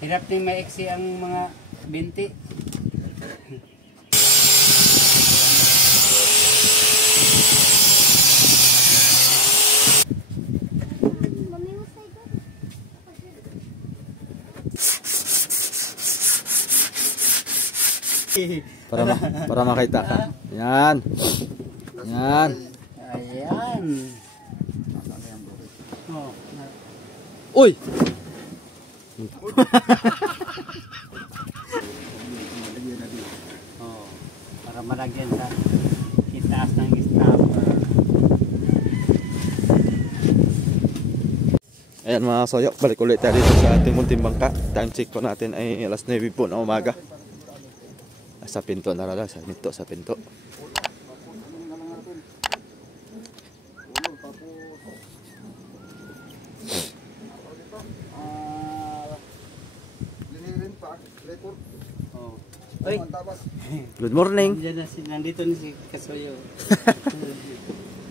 Hirap din maiksi ang mga binti. Para makita ka. Yan. Yan. Ayan. Oh. Uy! Oh, para malagyan sa itaas ng stopper. Ayan mga soyo, balik ulit tayo dito sa ating munting bangka. Time check po natin ay alas 9 po ng umaga. Sa pinto na rada, sa pinto. Oy. Good morning. Nandito na si Kasoyo.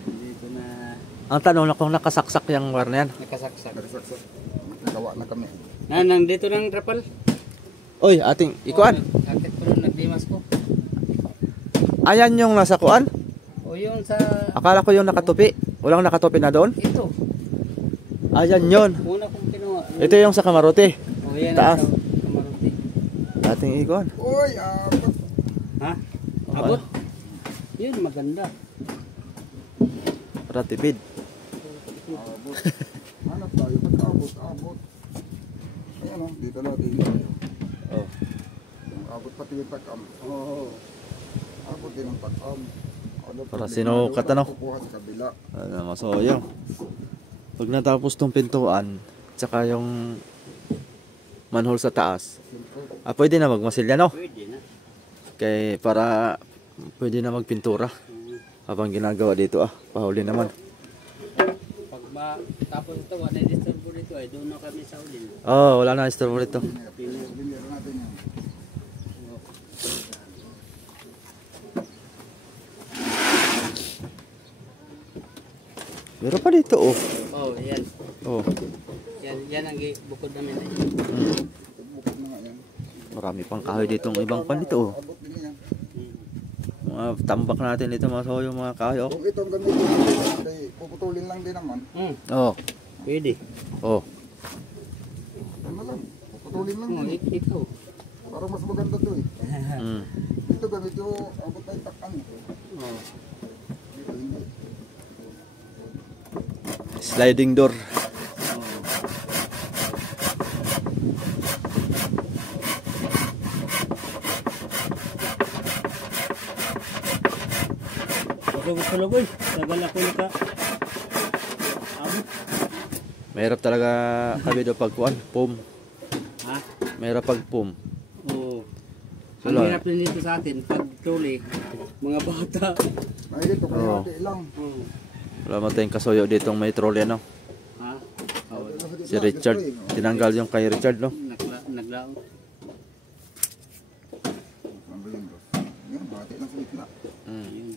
Nandito na. Ang tanong na kung nakasaksak yung war na yan. Nakasaksak. Nagawa na kami. Nandito ng trapal. Oy, ating ikuan. Atit ko nung nagdimas ko. Ayan yung nasa kuan. O yung sa... Akala ko yung nakatupi. Walang nakatupi na doon. Ito. Ayan yun. Una kong kinuha. Ito yung sa Kamarote. O yan Taas. ang Kamarote. Ating ikuan. Uy, abot. Ha? Abot? Yun, maganda. Para tipid. Abot. Hanap tayo. Ba't abot? Abot. Ayan o. Dito natin. Oh. Abot pati yung takam. Oo. Abot din ang takam. Para sinukat ano? Kukuha sa kabila. Ano masoyo. Pag natapos tong pintuan, tsaka yung manhole sa taas, pwede na magmasilya no? Pwede na. Kaya para pwede na magpintura. Habang ginagawa dito pahuli naman. Pag matapos ito, wala na disturbo dito ay doon na kami sa ulin. Oh, wala na istorbo dito. Biniro natin yan. Meron pa dito oh. Oh, yan. Oh. Yan ang bukod namin. Bukod na nga yan. Marami pang kahoy dito ng ibang pan dito oh. Abot din yan. Mga tambak natin dito masoyo mga kahoy oh. Kung itong gamitin, ay puputulin lang din naman. Oh. Pwede. Oh. Ano lang, puputulin lang Oh, din. ito. Parang mas maganda to eh. Mm. Ito gamit yung abot na yung takang. Oh. Dito hindi. Sliding door. Gusto boy. Tagal ako naka. Mahirap talaga kami do pagkuan, pum. Ha? Mahirap pag pum. Oo. Salo. Ang hirap din dito sa atin pag tuli. Mga bata. Ay dito, kaya hati lang. Oo. Wala man tayong kasoyo ditong may trolley ano. Ha? Oh. Si Richard, tinanggal yung kay Richard no. Naglaon. Ano ba yun, boss? Yan, hati lang sa gitna. Ayun.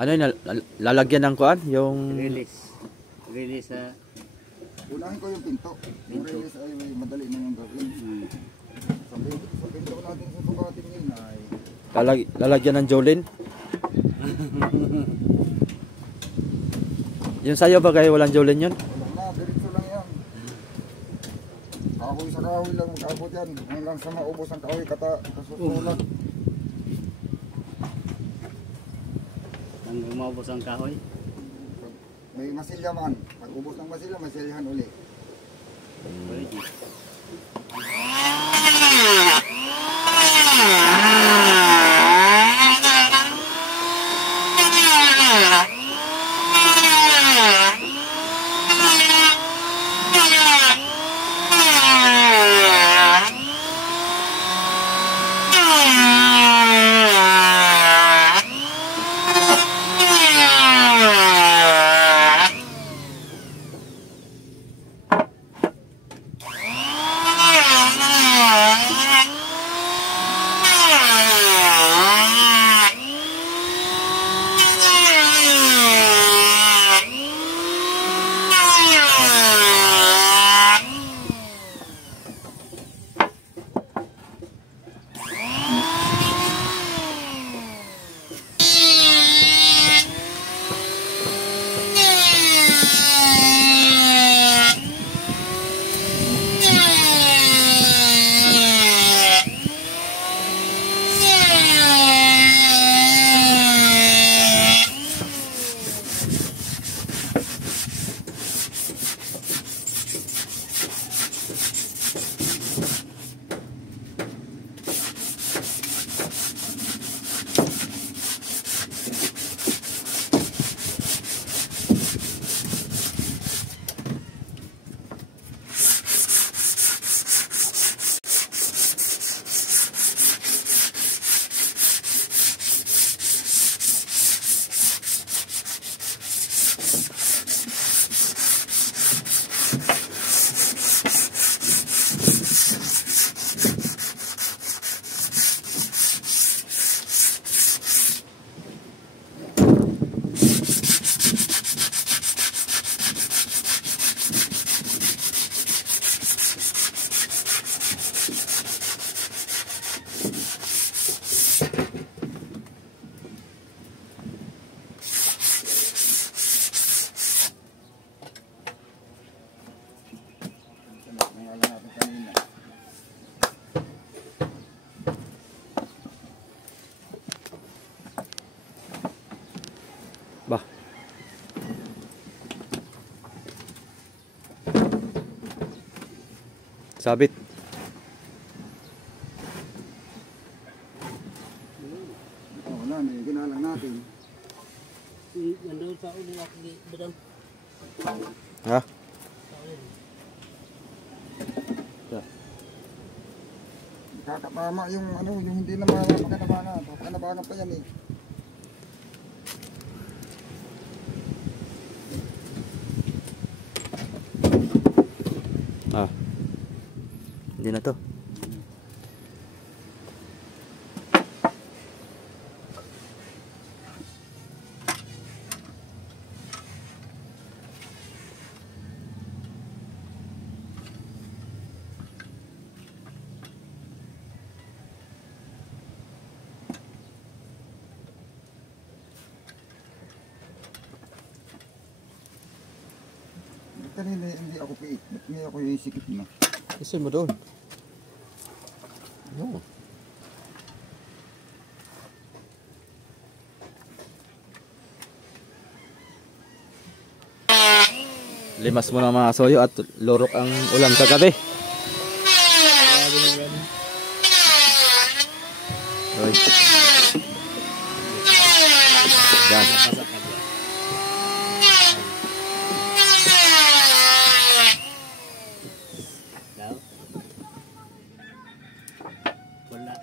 Ano yun, lalagyan ng kuan? Yung... Release. Release sa... Unahin ko yung pinto. Yung release ay madali na yung gawin. Sa pinto natin susukatin yun ay... Lalagyan ng Jolene. Yung sayo ba kayo walang Jolene yun? Wala na, diretso lang yan. Kahoy sa kahoy lang mag-abot yan. Hanggang sa maubos ang kahoy kasusulat. Hanggang maubos ang kahoy. May masilya man. Pag ubos ng masilya, masilyahan uli. Pwede. Sabit. Wala na, ginalang natin. Nandun sa ulo ako di bedang. Ha? Kakapama yung ano, yung hindi na makanabangan. Pakanabangan pa yan eh. Ah. Hindi na to. Kanina hindi ako piit. Ba't ngayon ako yung sikip na? Kasi mo doon. Yo. Limas mo ng mga soyo at lurok ang ulam kagabi. Oy. Yan. Daw. Wala.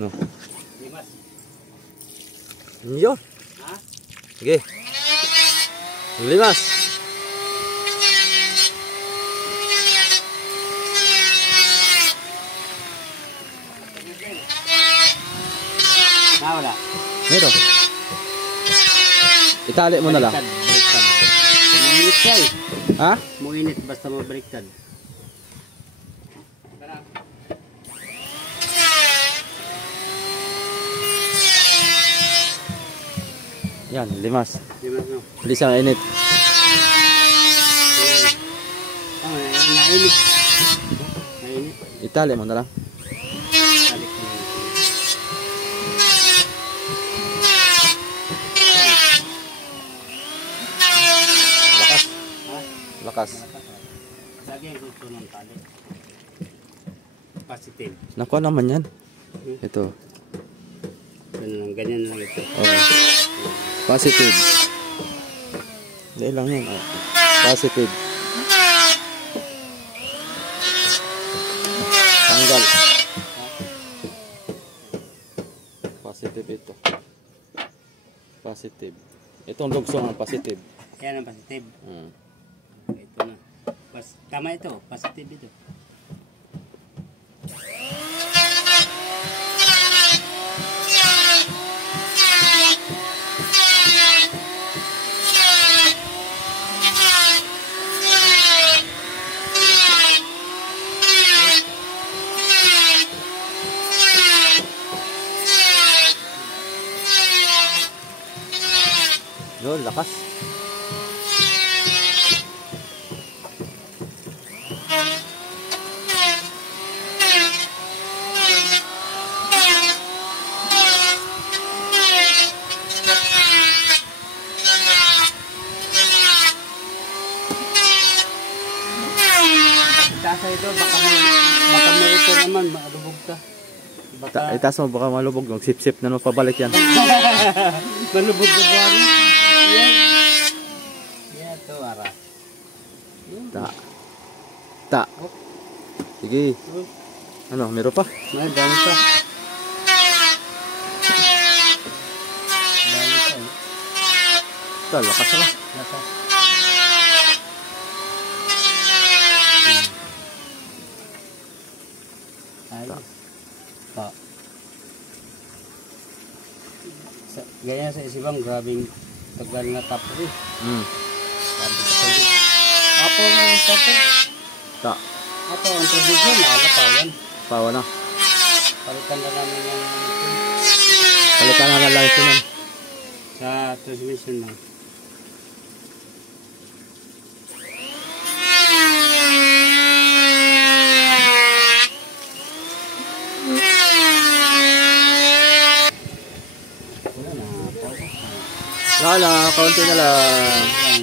No. Limas. Yun. Ha? Sige. Limas. Wala. Meron. Itali mo na lang. Baliktad. Muinit siya eh. Ha? Muinit basta mabaliktad. Yan, limas. Limas no. Bilis ang init. Nainit. Nainit. Itali mo na lang. Balik na. Lakas. Ha? Lakas. Lagi ang gusto ng tali. Positive. Nakuha naman yan. Ito. Ganyan lang ito. Oh. Positive. Hindi lang yan. Oh. Positive. Tanggal. Positive ito. Positive. Itong lugsong ang positive. Yan ang positive. Ito na. Tama ito. Positive ito. Yun, lakas. Tasa ito. Baka mo ito naman. Maalubog ka. Baka Itaas mo baka malubog. Sip-sip na naman pabalik yan. malubog ka ba? Yan. Yan ito. Ara. Ta. Ta. Sige. Ano, meron pa? May dami pa. Dami pa eh. Ito, lakas na. Nasa. Ayos. Pa. Ganyan sa isibang grabing tagal na tapo eh. Sabi ko sabi. Apo ang tapo. Ta. Apo ang tradisyon. Alapawan. Pawa na. Palitan na namin yung Palitan na lang ito nun. sa transmission lang. Wala na. Wala, kaunti na lang. Yan.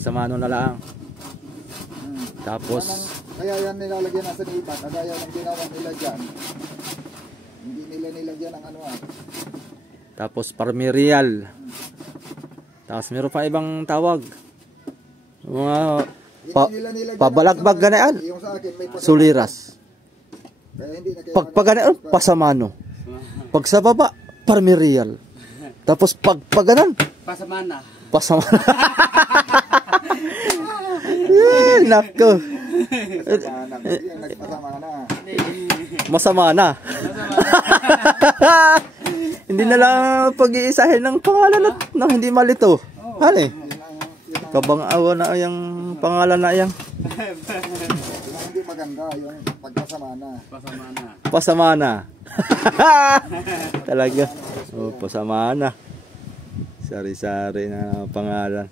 Pagsamano na lang. Tapos Kaya yan nilalagyan nasa iba, kagaya ng ginawa nila dyan. Hindi nila nilagyan ng ano tapos parmirial. Tapos meron pa ibang tawag. Mga pabalagbag ganaan. Yung sa akin may Suliras. Kaya hindi na Pag ganaan, pasamano. Pag sa baba, parmirial. Tapos pag ganun, Pasamana. pasamano. Nako. yung nagpasama na. Masama na. Hindi na lang pag-iisahin ng pangalan na hindi malito. Hali. Kabang awa na yung pangalan na yang. Yung hindi maganda, yung pagpasama na. Pasamana. Pasama na. Talaga. Oh, pasama na. Sari-sari na pangalan.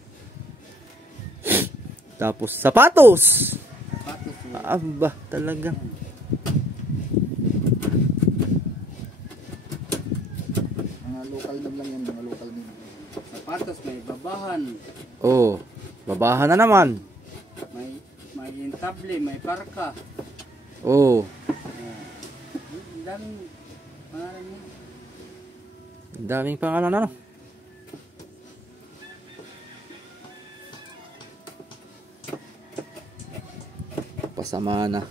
Tapos sapatos. Aba, talaga. Mga local lang yan, mga local name. Sapatos, may babahan. Oh, babahan na naman. May intable, may parka. Oh, Ang daming pangalan mo. ang daming pangalan ano. Pasama na.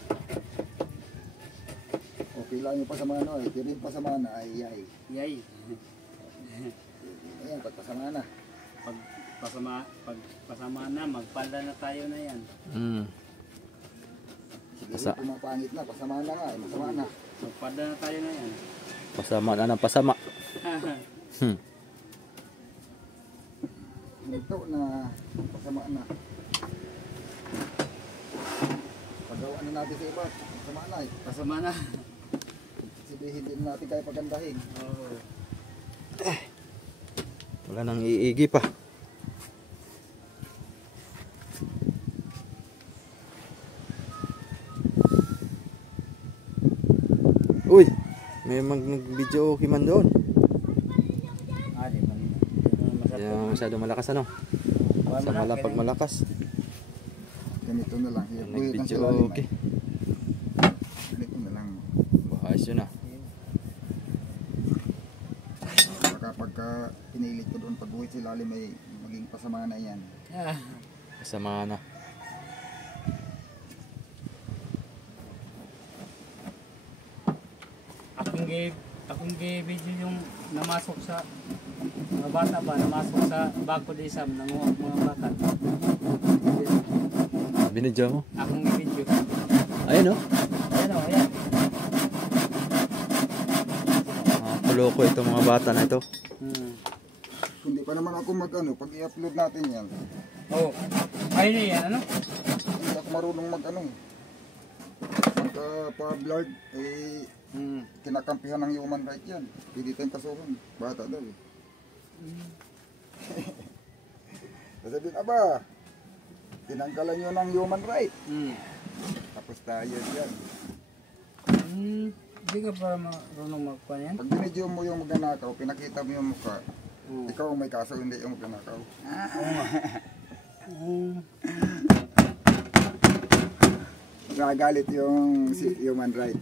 Okay lang yung pasama na eh. Pero yung pasama na ay yay. Yay. Ayan, pagpasama na. Pag pasama na, magpalda na tayo na yan. Sige, pumapangit na, pasama na nga, masama na. Magpalda na tayo na yan. Pasama na ng pasama. Ito na, pasama na. Paggawa na natin sa iba, pasama na eh. Pasama na. Sabihin din natin kaya pagandahin. Oo. Wala nang iigi pa. Uy, may mag-video okay man doon. Di man. Kaya masyado malakas ano. Sa malapag malakas. Ganito na lang. Yung Buhitan nag-video sila rin, okay. Ganito na lang. Bahayos yun ah. Baka pagka pinilit ko doon pagbuhit sila rin may maging pasama na yan. Kasama na. Akong video yung namasok sa mga bata ba, namasok sa bako de Isam, nanguha mga bata. Binidyo mo? Akong video. Ayun oh. Ayan o, ayan. Kuloko itong mga bata na ito. Hindi pa naman ako mag-ano, pag i-upload natin yan. Oh, ayun yan, ano? Hindi ako marunong mag-ano. Pagka pa-blurred, eh, kinakampihan ng human right yan. Hindi tayong kasuhan. Bata daw eh. Sasabihin, aba, tinanggalan nyo ng human right. Tapos tayo yan. Hindi ka para marunong magkuhan yan? Pag binidyo mo yung magnanakaw, pinakita mo yung mukha. Ikaw ang may kaso, hindi yung magnanakaw. Nagagalit yung human right.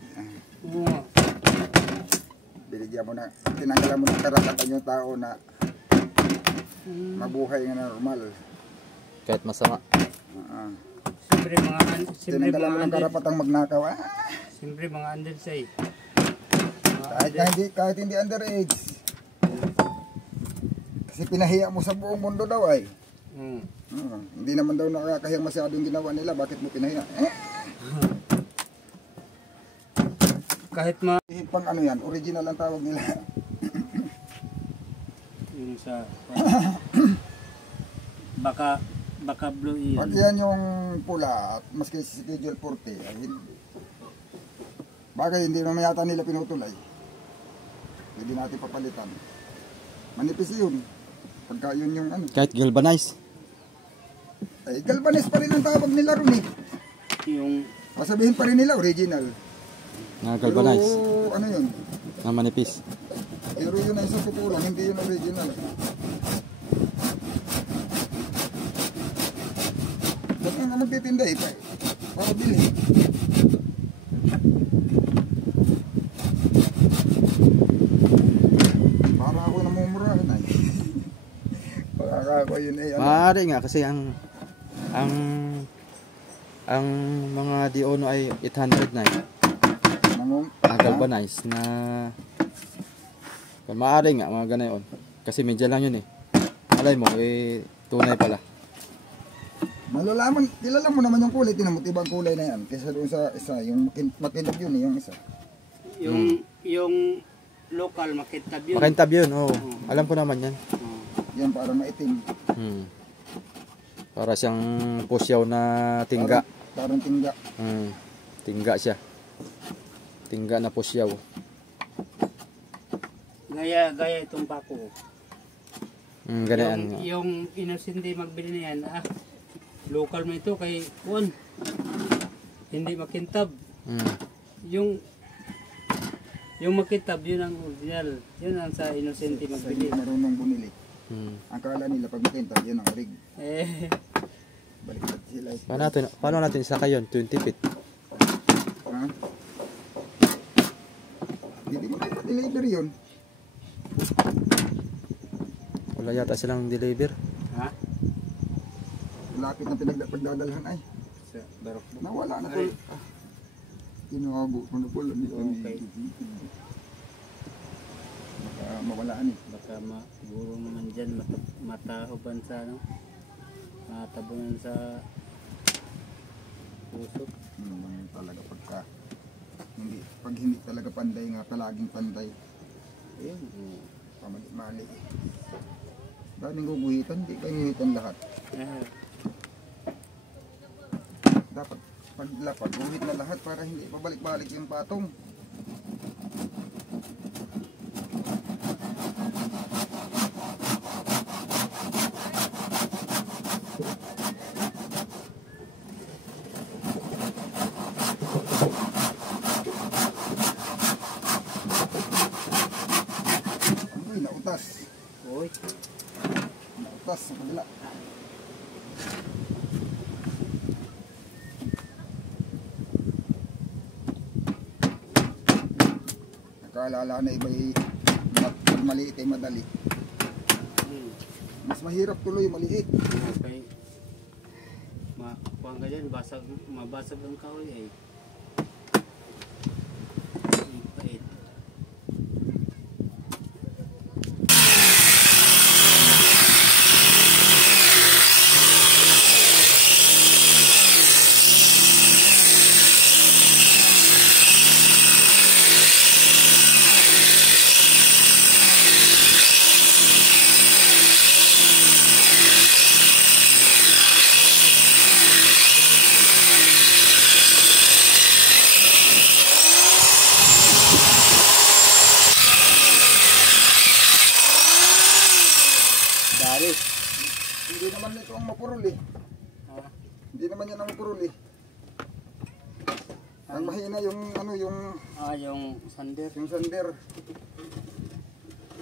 Binigyan mo na, tinanggalan mo ng karapatan yung tao na mabuhay nga normal. Kahit masama. Tinanggalan mo ng karapatang magnakaw. Siyempre mga andel say. Kahit hindi underage. Kasi pinahiya mo sa buong mundo daw ay. Hindi naman daw nakakahiyang masyadong ginawa nila. Bakit mo pinahiya? Kahit Pang ano yan, original ang tawag nila. yung sa baka blue yun. Pag yan yung pula at maski schedule 40 ay bagay hindi naman yata nila pinutulay. Hindi natin papalitan. Manipis yun. Pagka yun yung ano. Kahit galvanize. Ay galvanize pa rin ang tawag nila ron eh. Yung Pasabihin pa rin nila original. Na galvanize. Pero ano yun? Na manipis. Pero yun ay sa kukulang, hindi yun original. Ba't nga magtitinda eh? Para bilhin. Para ako namumurahan ay. Para ako yun ay ano. Maaari nga kasi ang mga Diono ay 800 na eh. Galvanized na maaari nga mga ganayon. Kasi medya lang yun eh. Alay mo eh tunay pala. Malalaman, kilala mo naman yung kulay, tinamot ibang kulay na yan. Kaysa doon sa isa, yung makintab yun eh, yung isa. Yung local makintab yun. Makintab yun, oo. Alam ko naman yan. Yan parang maitim. Para siyang pusyaw na tingga. Parang tingga. Tingga siya. Tingga na pusyaw. Gaya itong pako. Ganyan. Yung inosente magbili na yan, local mo ito kay Juan. Hindi makintab. Yung makintab, yun ang original. Yun ang sa inosente magbili. Sa marunong bumili. Ang kala nila pag makintab, yun ang rig. Baliktad sila. Paano natin isa kayon? 20 feet. Ha? Hindi mo na deliver yun. Wala yata silang deliver. Ha? Lapit na pagdadalhan ay. Sa darok mo. Nawala na po. Tinago ko na po. Okay. Baka mawalaan eh. Baka siguro naman dyan matahuban sa ano. Matabunan sa puso. Naman talaga pag hindi talaga panday nga, palaging panday. Ayun. Pamali-mali. Daming guguhitan, hindi kayo guhitan lahat. Dapat paglapag, guhit na lahat para hindi pabalik-balik yung patong. Uy, nautas. Uy. Nautas sa kabila. Nakaalala na iba'y pag maliit ay madali. Mas mahirap tuloy maliit. Okay. Kuha ka dyan, mabasag ang kahoy ay. Pait. Daris. Hindi naman ito ang mapurol eh. Hindi naman yan ang mapurol eh. Ang mahina yung ano yung Yung sander. yung sander.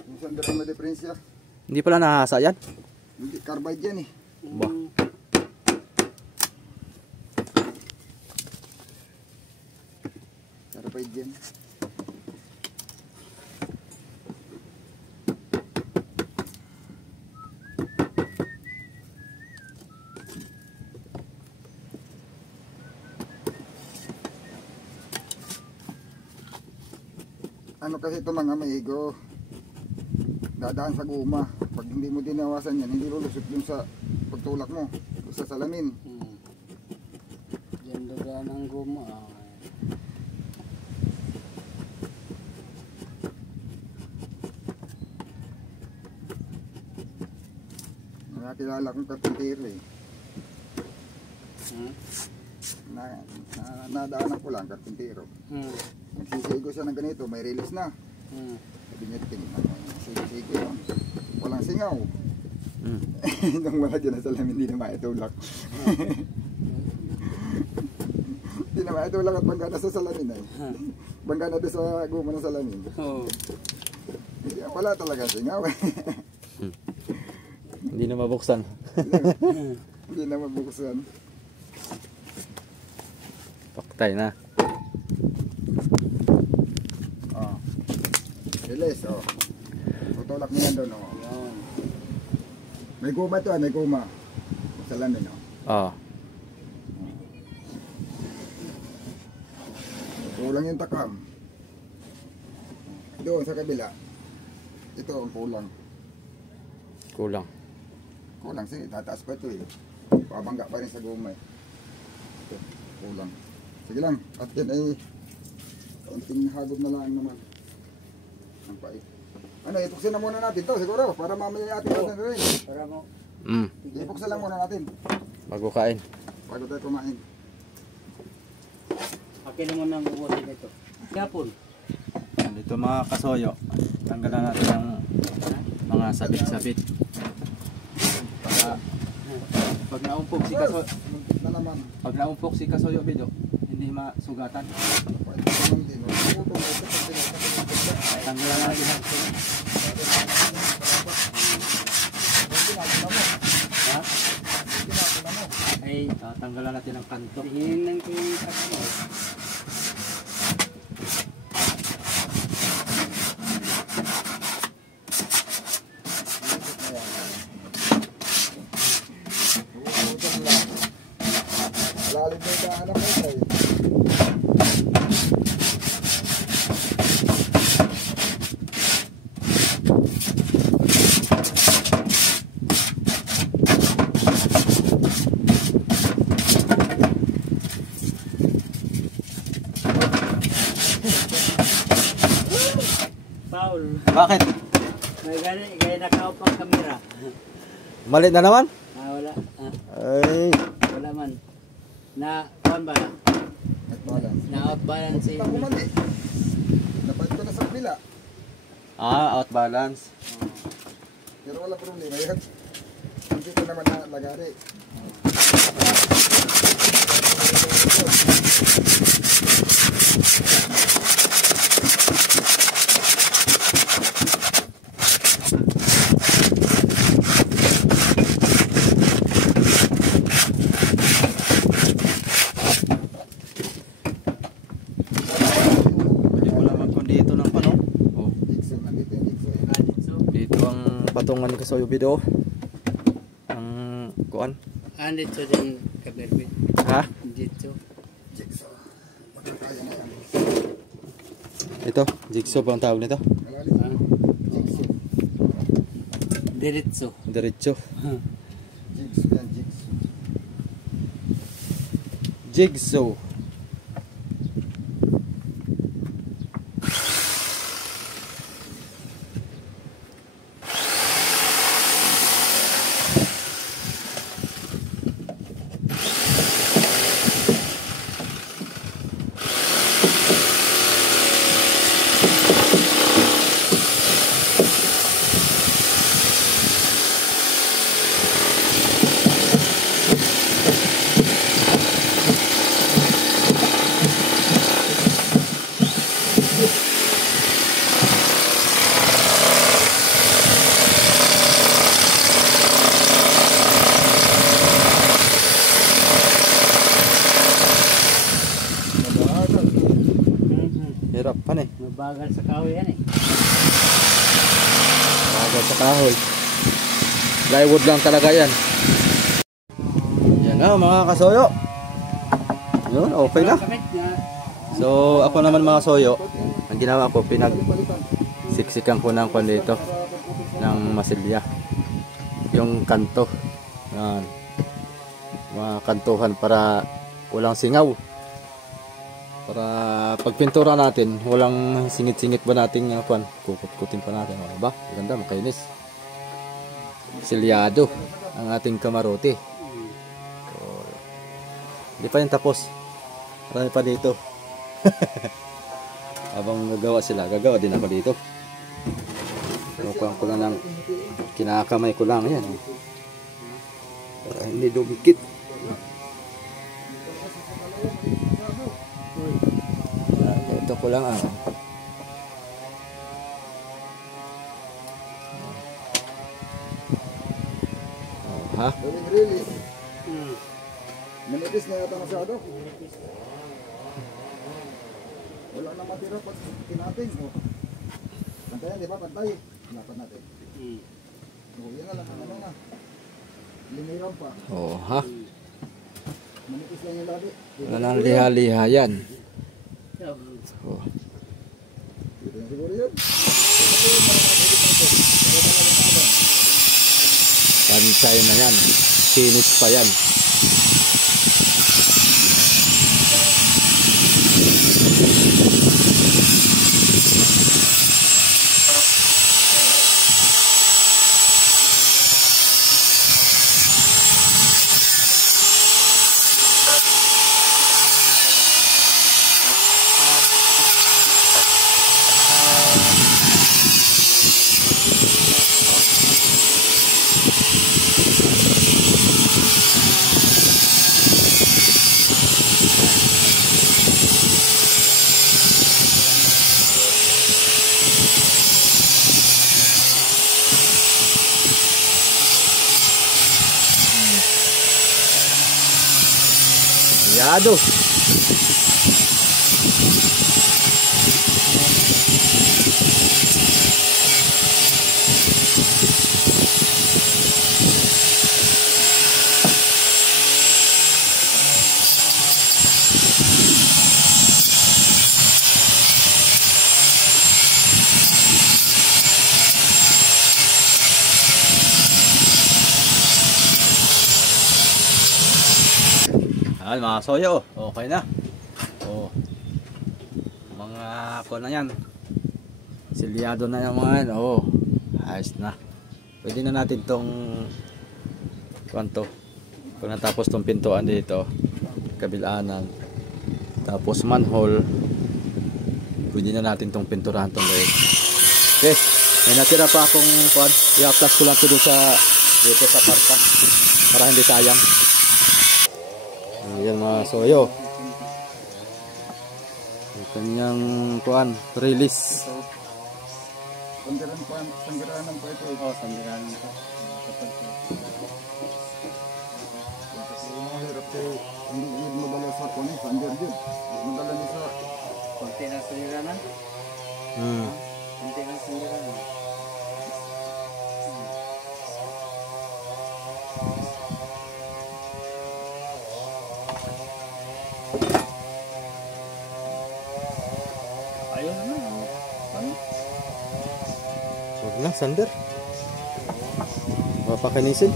Yung sander ang may diferensya. Hindi pala nahasa yan. Hindi carbide yan eh. Ba. Carbide yan. Ano kasi ito mga maigo, dadaan sa guma. Pag hindi mo dinawasan yan, hindi lulusot yun sa pagtulak mo, sa salamin. Yan dagaan ang guma. Nakakilala kong karpintero eh. Nadaanan ko lang karpintero. Nagsisigo siya ng ganito, may release na. Sabi niya, tingnan mo, sigo yun. Walang singaw. Nung wala dyan sa salamin, hindi na maitulak. Hindi na maitulak at bangga na sa salamin ay. Bangga na doon sa guma ng salamin. Hindi pala talaga singaw eh. Hindi na mabuksan. Hindi na mabuksan. Tay na. Oh. Release, oh. Tutulak mo yan doon, oh. Yan. May guma to, may guma. Salamin, oh. Oh. Kulang yung takam. Doon sa kabila. Ito ang kulang. Kulang. Kulang, sige, tataas pa ito eh. Pabangga pa rin sa guma eh. Ito, kulang. Sige lang, at yan ay kaunting hagod na lang naman. Ang pait. Ano, ipuksin na muna natin to siguro para mamaya ating natin rin. Para mo. Ipuksin lang muna natin Bago kain. bago tayo kumain. Akin naman ang ubusin ito. Yapon. Dito mga kasoyo. Tanggalan natin ang mga sabit-sabit. Para pag naumpok si kasoyo, Muntik na naman. pag naumpok si kasoyo bido, hindi masugatan. Pait na naman din. Putong ito pag pinagkakita. Tanggalan natin ang ha? Ay, tanggalan natin ang kanto. Hihingnan ko yung kasama. Lalim na yung daan ako eh. Paul. Bakit? May gaya nakaupang kamera. Mali na naman? Wala. Ay, Wala man. Na, kuhan ba? At balance. Na-outbalance Ako man eh. Dapat ko na sa kabila. out balance. Pero wala problema yan. Hindi ko naman nalagari. Hindi ko naman kung dito ng ano. Oh, Jigsaw, nandito yung jigsaw eh. Anditso. dito ang patungan ni kasoyo bido. Ang kuan. Anditso din kaberbit. Ha? Anditso. Jigsaw. Kaya na yan. Ito, jigsaw ba ang tawag nito? Malalim. Jigsaw. Diretso. Diretso. Jigsaw yan, jigsaw. Jigsaw. Mabagal. Hirap pa eh. Mabagal sa kahoy yan eh. Bagal sa kahoy. Plywood lang talaga yan. Yan na mga kasoyo. Yun, okay na. Kapit na. So ako naman mga soyo, ang ginawa ko, siksikan ko ng kwan dito ng masilya. Yung kanto. Yan. Mga kantuhan para walang singaw. Para pagpintura natin, walang singit-singit ba nating kwan, kukut-kutin pa natin. O, diba? Maganda, makainis. Silyado ang ating kamarote. So, hindi pa yan tapos. Marami pa dito. Habang gagawa sila, gagawa din ako dito. Kinukuha ko lang ng kinakamay ko lang yan. Para hindi dumikit. Ito ko lang ha? Really? Hmm. Manipis na yata masyado. Wala na matira pag kinating. Oh. Pantayan, di ba? Pantay. Lapat natin. Oh, yan na lang. Ano na. Liniram pa. Oh, ha? Manipis lang yung labi. Wala nang liha-liha yan. Oh. Dito na siguro yun. Pansay na yan. Finish pa yan. Yado. Ayan mga soyo, okay na. Oh. Mga ako na yan. Silyado na yung mga yan. Oh. Ayos na. Pwede na natin tong kwanto. Pag natapos tong pintuan dito, kabilaanan. Tapos manhole. Pwede na natin tong pinturahan tong leeg. Okay. May natira pa akong kwan. I-applas ko lang ito dito sa parka. Para hindi sayang. Ayan mga soyo. Yung kanyang kuan, release. Sanggiranan pa ito. Oo, sandiranan pa. Kasi mahirap ko, hindi madala sa kuan eh, sander din. Madala niya sa... Kunti ng sandiranan. Kunti ng sandiranan. Ayun na. Ano? Huwag na, sander. Mapakanisin.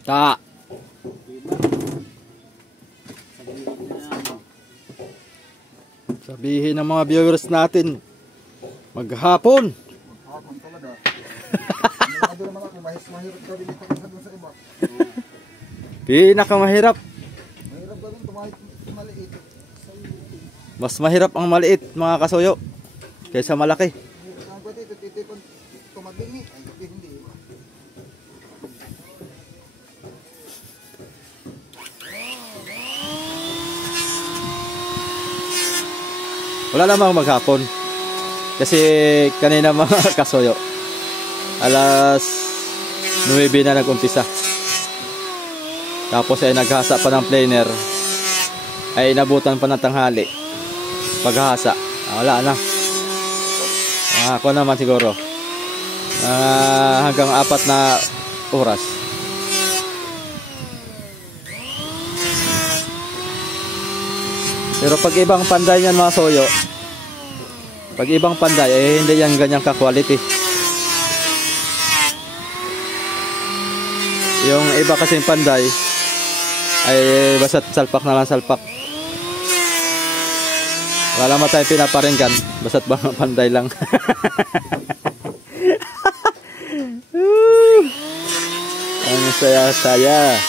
Ta. Sabihin ng mga viewers natin, maghapon. Maghapon talaga. Ano naman ako, mahirap gawin ito kasi sa iba. Pinakamahirap. Mahirap gawin, maliit. Mas mahirap ang maliit mga kasoyo kaysa malaki. Ang pwede ito, titipon tumading eh. Ay, hindi. Wala namang maghapon. Kasi kanina mga kasoyo, alas 9 na nag-umpisa. Tapos ay naghasa pa ng planer. Ay inabutan pa ng tanghali. Paghasa. Wala na. Ako naman siguro. Hanggang 4 na oras. Pero pag ibang panday yan mga soyo, pag ibang panday eh hindi yan ganyang ka-quality. Yung iba kasing panday ay basta salpak na lang salpak. Wala naman tayo pinaparinggan, basta't bang panday lang. Ang saya-saya.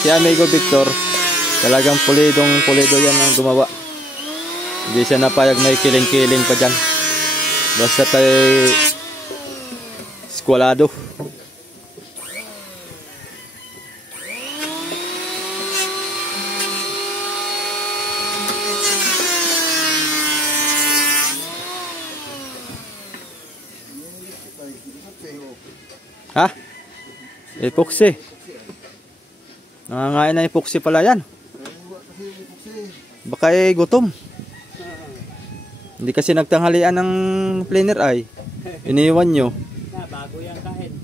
si Amigo Victor, talagang pulido yan ang gumawa. Hindi siya napayag may kiling-kiling pa dyan. Basta tayo skwalado. Ha? Epoxy. Nangangain na epoxy pala yan. Baka gutom. Hindi kasi nagtanghalian ng planer ay. Iniwan nyo. Na, bago yan kain.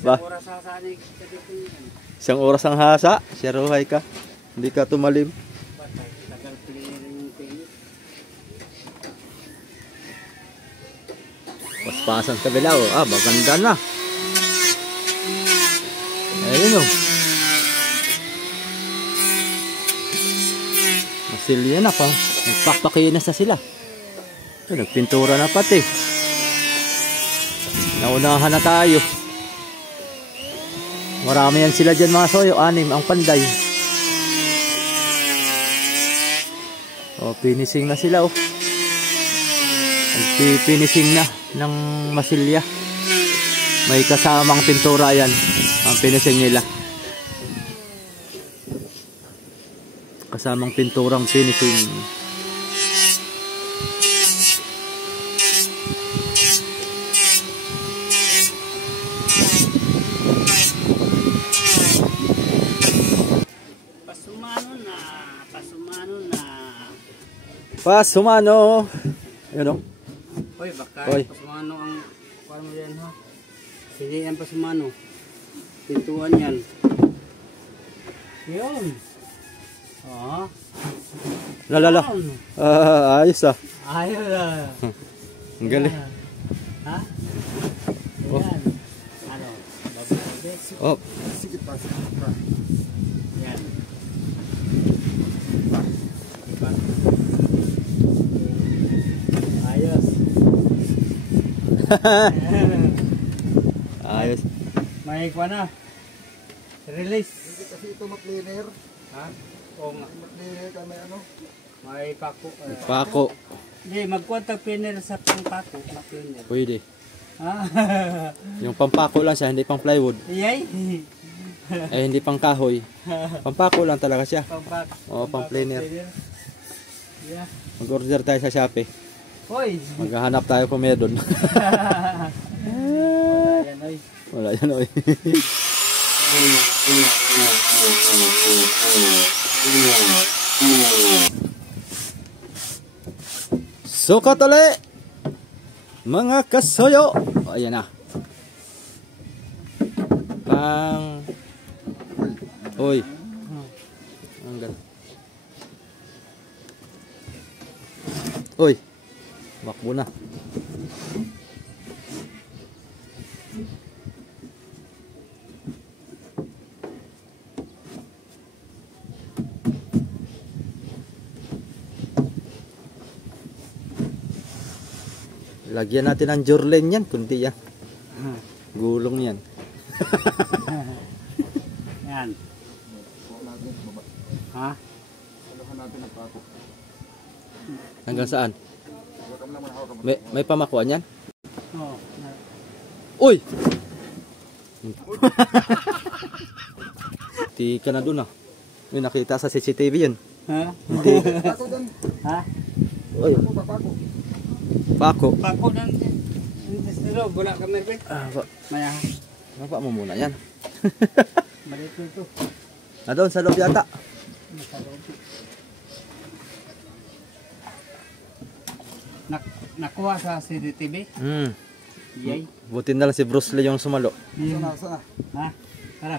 Ba? Isang oras sasanig sa dito yan. Isang oras ang hasa. Siyaruhay ka. Hindi ka tumalim. Tagal player yung tingin. Paspasan sa kabila. Oh. Maganda na. Ayun o. Masilya na pa. Nagpakpakinas na sila. Nagpintura na pati. Naunahan na tayo. Marami yan sila dyan mga soyo. 6 ang panday. O, finishing na sila oh. Nagpi-finishing na ng masilya. May kasamang pintura yan. Ang finishing nila. Kasamang pinturang finishing. Pasumano. Ayun o. Hoy, baka Hoy. pasumano ang kuwan mo yan ha. Sige yan pasumano. Pintuan yan. Yun. Oh. Lalala. Ayos ah. Ayos ah. Ang galing. Ha? Oh. Yan. Ano? Babi-babi. Oh. Sige pa, sige pa. Yan. Ayos. Ayos. May kuwan na. Release. Hindi kasi ito makliner. Ha? O nga. Makliner kami ano. May pako. Pako. Hindi, magkwanta pinner sa pangpako. Pinner. Pwede. Ha? Yung pampako lang siya, hindi pang plywood. Yay. Hindi pang kahoy. Pampako lang talaga siya. Pangpako. Oo, pang planer. Yeah. Mag-order tayo sa Shopee. Hoy. Maghahanap tayo kung meron. Yan oy. Wala yan oy. Sukat ulit mga kasoyo. Ayan na. Pang Uy. Ang ganda. Uy. Makbo na. Lagyan natin ng Jorlen yan, kundi yan. Gulong yan. Yan. Ha? Saluhan natin ang pako. Hanggang saan? Huwag naman ako. May pamakuan yan? Oh. Uy! Di ka na dun ah. May nakita sa CCTV yun. Ha? Pako dyan. Ha? Uy, Pako ba pako? pako. Pako dan dito bola kami pe. Maya. Napa mo muna yan. Malito ito. Na doon sa loob yata. Nakuha sa CCTV. Yay. Buti na lang si Bruce Lee yung sumalo. Sana, sana. Ha? Tara.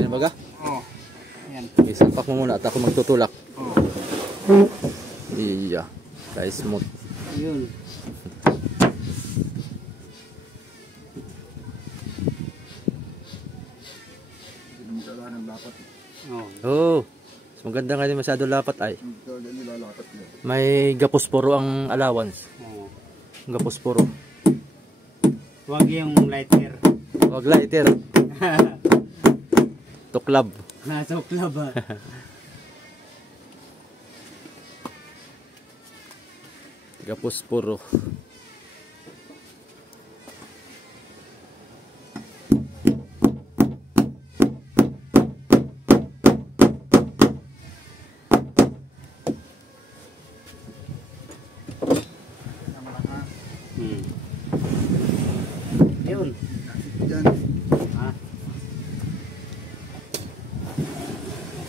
Yan baga? Oh. Yan. Isalpak mo muna at ako magtutulak. Oh. Iya. Kaya smooth. Yun. Hindi mo kailangan ng lapat. Oh. Oh. Mas maganda nga din masyado lapat ay. Hindi kailangan nilalapat niya. May gaposporo ang allowance. Oh. Gaposporo. Huwag yung lighter. Wag lighter. Tuklab. Nasa club ba? Tiga puspuro. Yun. Diyan. Ha?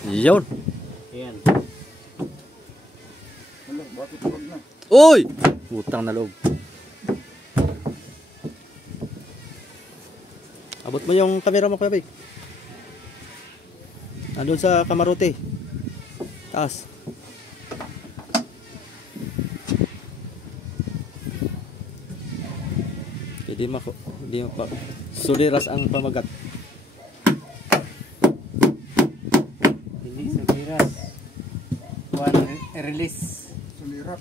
Yun. Yan. Wala, bakit wag na? Uy! Utang na loob. Abot mo yung camera mo, Kuya Vic. Andun sa kamarote. Taas. Hindi mo pa suliras ang pamagat. Hindi sa biras. One release. Sulirap.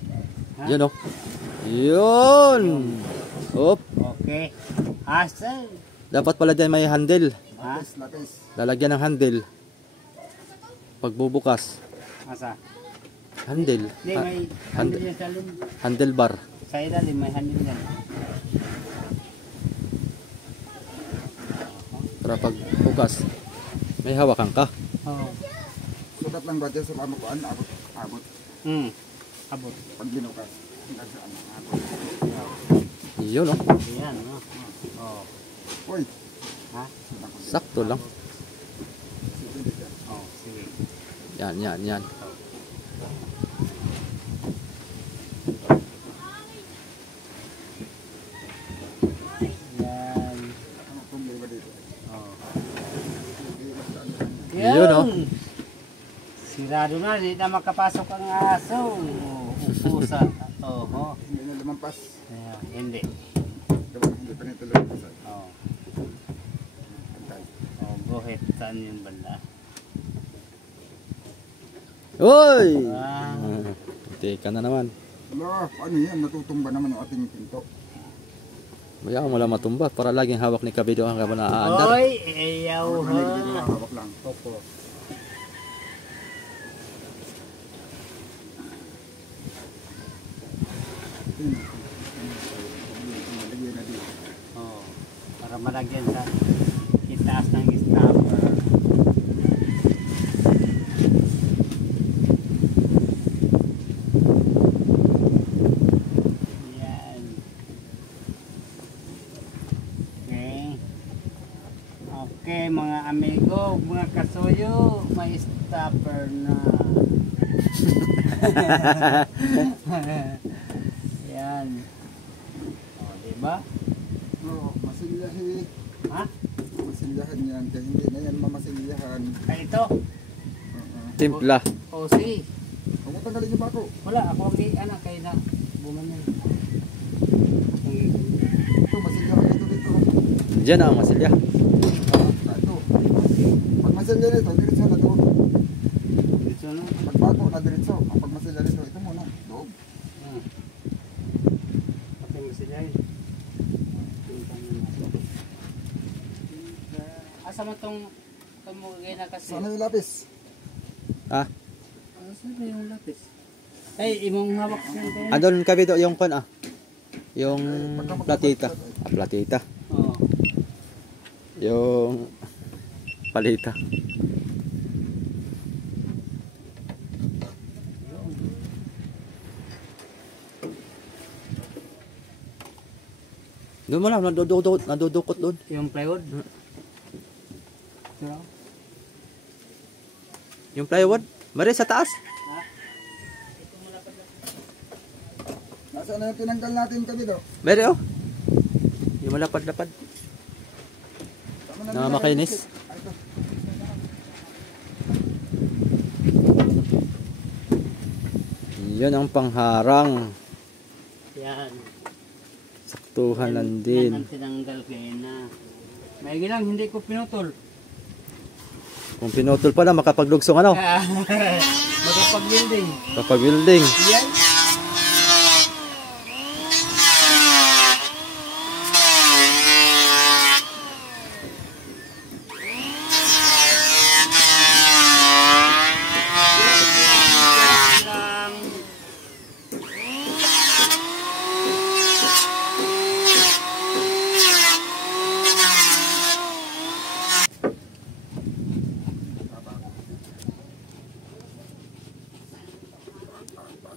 Ha? Yun oh. Yun. Op. Okay. Asa? Dapat pala dyan may handle. Ha? Lapis. Lalagyan ng handle. Pagbubukas. Asa? Handle. Hindi, may handle yan sa loob. Handlebar. Sa ilalim may handle yan. Para pagbukas, may hawakan ka. Oo. Sukat lang ba dyan sa pamukuan? Abot. Abot. Abot. Pag binukas. Hanggang saan? Abot. Yun oh. Yan, no? Oo. Uy. Ha? Sakto lang. Oo, sige. Yan. Yan. Ano problema dito? Oo. Yun, oh. Sirado na, hindi na makapasok ang aso. Upusa. Oo. Hindi na lumampas. Hindi. Hindi pa nito lumampas. Oo. Pantay. Oh, buhit. Saan yung banda? Uy! Ah. Teka na naman. Wala, paano yan? Natutumba naman ang ating pinto. Bayaan mo lang matumba para laging hawak ni Kabido ang kaba na aandar. Oy, ayaw Hawak lang dito, ha. hawak lang. Opo. Lagyan na dito. Oh, para malagyan sa itaas ng stopper. Yan. Okay. Okay, mga amigo, mga kasuyo, may stopper na. Yan. O, diba? Oo, masilyahin. Ha? Masilyahan yan. Kaya hindi na yan mamasilyahan. Ay, ito. Timpla. O, si. Huwag mo tanggalin yung bako. Wala, ako ang anak kayo na. Bumanay. Ito, masilyahan ito dito. Diyan ang masilya. Ito. Pag masilyahan ito, diretso na doon. Dito na. Pag bako na diretso. Pag masilyahan ito, ito muna. Doon. Pati mo sila yun. Asa mo itong tumugay na kasi? Sana yung lapis. Ha? Asa ba yung lapis? Ay, imong hawak yan kayo. Andun Kabido yung kon ah. Yung platita. Ah, platita. Oo. Yung palita. Doon mo lang, nadudukot doon. Yung plywood? Ito. Yung plywood, mari sa taas. Nasaan na yung tinanggal natin kami do? Mari oh. Yung malapad-lapad. Tama na Na nila, makainis. Ay, ito. Yun ang pangharang. Yan. Saktuhan lang Yan din. ang tinanggal kayo na. May gilang, hindi ko pinutol. Kung pinutol pala, makapaglugsong ano? Magpag-building. Kapag building. Yan.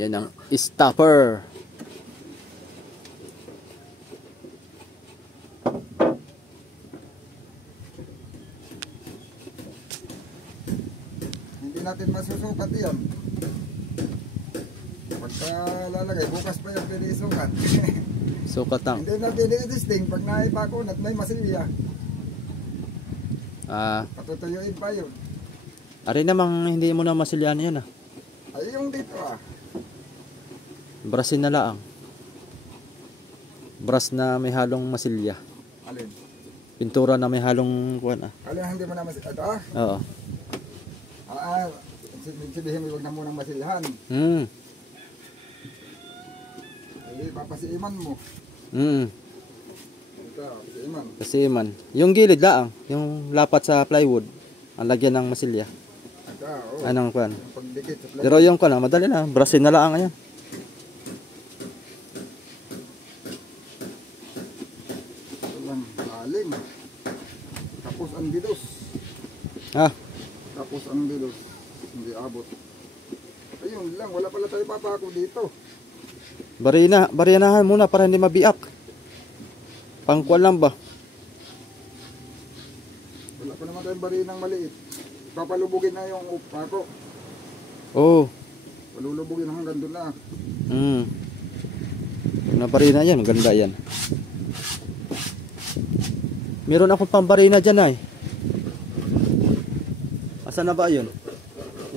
Yan ang stopper. Hindi natin masusukat yan. Pagka lalagay, bukas pa yan pwede isukat. Sukat lang. Hindi natin i-testing pag naipakunat may masilya. Patutuyuin pa yun. Ari namang hindi mo na masilyan yun ah. Ay yung dito ah. Brasin na laang. Brass na may halong masilya. Alin? Pintura na may halong kuwan ah. Alin hindi mo na masilya. Ito ah. Oo. Sabihin mo huwag na munang masilyahan. Hindi papasiiman mo. Ito, pasiiman. Pasiiman. Yung gilid laang, yung lapat sa plywood, ang lagyan ng masilya. Ito, oh. Anong kuwan? Yung pagdikit sa Pero yung kuwan, madali na. Brasin na laang ayan. Ito lang, lalim. Tapos ang didos. Tapos ang didos. Hindi abot. Ayun lang, wala pala tayo papako dito. Barinahan muna para hindi mabiak. Pangkuan lang ba? Wala pa naman tayong barinang maliit. Papalubugin na yung upako. Oo. Palulubugin hanggang doon na. Nabarina yan, maganda yan. Meron akong pambarina dyan ay. Asan na ba yun?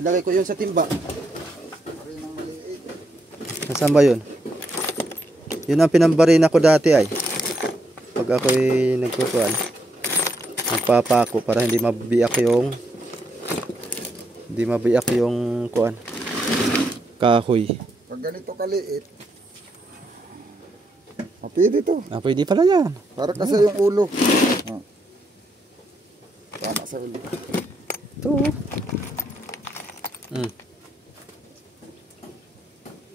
Ilagay ko yun sa timba. Barinang maliit. Saan ba yun? Yun ang pinambarina ko dati ay. Pag ako'y nagkukuhan, magpapako para hindi mabiyak yung kuan. Kahoy. Pag ganito kaliit, pwede to. Pwede pala yan. Para kasi yung ulo. Tama sa ulo. Ito.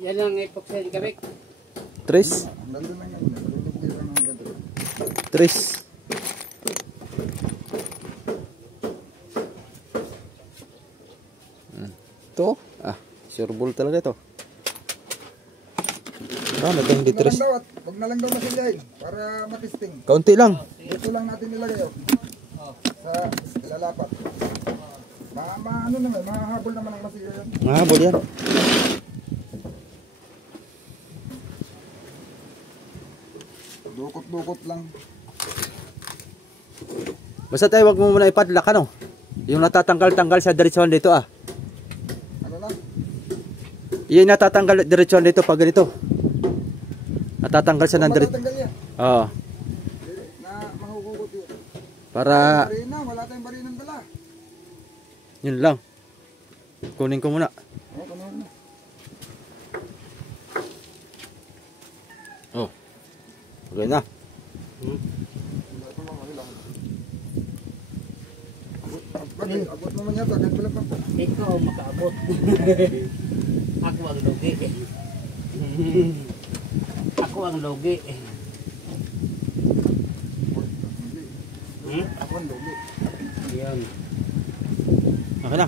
Yan ang epoxy kabik. Tres. Nandun lang yan. Palulubugin lang hanggang doon. Tres. Ito. Sureball talaga ito. Ito hindi tres. Huwag na lang daw masilyahin para matisting. Kaunti lang. Ito lang natin nilagay sa lalapat. Ano naman, mahahabol naman ang masilya yan. Mahabol yan. Dukot-dukot lang. Basta tayo wag mo muna ipadlak ano. Yung natatanggal-tanggal sa diretsyon dito ah. Ano lang? Yung natatanggal diretsyon dito pag ganito. Natatanggal siya ng diretsyon. Matatanggal yan. Oo. Na mahuhugot yun. Para Barina, wala tayong barinang dala. yun lang. Kunin ko muna. Kunin mo. Oh. Okay na. Abot mo man yata, kahit pala pa. Ikaw makaabot. Ako ang lugi. Ako ang lugi. Ako ang lugi. Yan. Okay na.